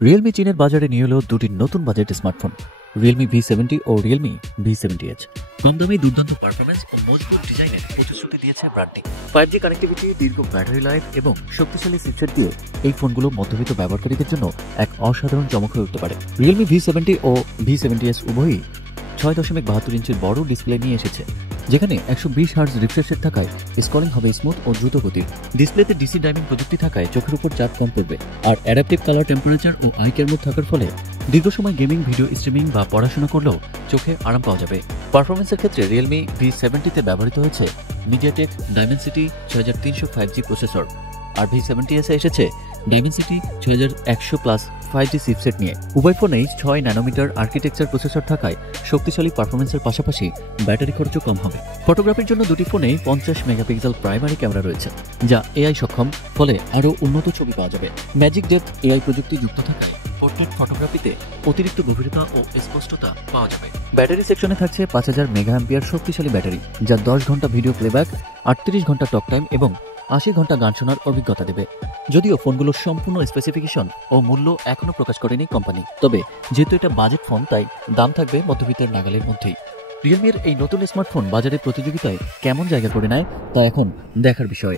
Realme চীনের বাজারে নিয়ে এলো দুটি নতুন বাজেট স্মার্টফোন, রিয়েলমি V70 ও রিয়েলমি V70H। কম দামে দুর্দান্ত পারফরমেন্স ও মজবুত ডিজাইনের প্রতিশ্রুতি দিয়েছে ব্র্যান্ডটি। 5G কানেক্টিভিটি, দীর্ঘ ব্যাটারি লাইফ এবং শক্তিশালী চিপসেট দিয়ে এই ফোনগুলো মধ্যবিত্ত ব্যবহারকারীদের জন্য এক অসাধারণ চমক হয়ে উঠতে পারে। রিয়েলমি V70 ও V70H উভয়ই 6.72 ইঞ্চির বড় ডিসপ্লে নিয়ে এসেছে, যেখানে 120 হার্জ রিফ্রেশ রেট থাকায় স্ক্রলিং হবে স্মুথ ও দ্রুত গতির। ডিসপ্লেতে ডিসি ডাইমিং প্রযুক্তি থাকায় চোখের উপর চাপ কম পড়বে, আর অ্যাডাপটিভ কালার টেম্পারেচার ও আই কেয়ার মোড থাকার ফলে দীর্ঘ সময় গেমিং, ভিডিও স্ট্রিমিং বা পড়াশোনা করলেও চোখে আরাম পাওয়া যাবে। পারফরমেন্সের ক্ষেত্রে রিয়েলমি V70-তে ব্যবহৃত হয়েছে মিডিয়াটেক ডাইমেনসিটি 6300 5G প্রসেসর, আর V70S এসেছে ডাইমেনসিটি 6100+ 5G চিপসেট নিয়ে। উভয় ফোনেই 6 ন্যানোমিটার আর্কিটেকচার প্রসেসর থাকায় শক্তিশালী পারফরমেন্সের পাশাপাশি ব্যাটারি খরচও কম হবে। ফটোগ্রাফির জন্য দুটি ফোনেই 50 মেগাপিক্সেল প্রাইমারি ক্যামেরা রয়েছে, যা এআই সক্ষম, ফলে আরও উন্নত ছবি পাওয়া যাবে। ম্যাজিক ডেপথ এআই প্রযুক্তি যুক্ত থাকায় পোর্ট্রেট ফটোগ্রাফিতে অতিরিক্ত গভীরতা ও স্পষ্টতা পাওয়া যাবে। ব্যাটারি সেকশনে থাকছে 5000 মেগাঅ্যাম্পিয়ার শক্তিশালী ব্যাটারি, যা 10 ঘন্টা ভিডিও প্লেব্যাক, 38 ঘন্টা টক টাইম এবং 80 ঘন্টা গান শোনার অভিজ্ঞতা দেবে। যদিও ফোনগুলোর সম্পূর্ণ স্পেসিফিকেশন ও মূল্য এখনো প্রকাশ করেনি কোম্পানি, তবে যেহেতু এটা বাজেট ফোন তাই দাম থাকবে মধ্যবিত্তের নাগালের মধ্যেই। রিয়েলমির এই নতুন স্মার্টফোন বাজারের প্রতিযোগিতায় কেমন জায়গা করে নেয় তা এখন দেখার বিষয়।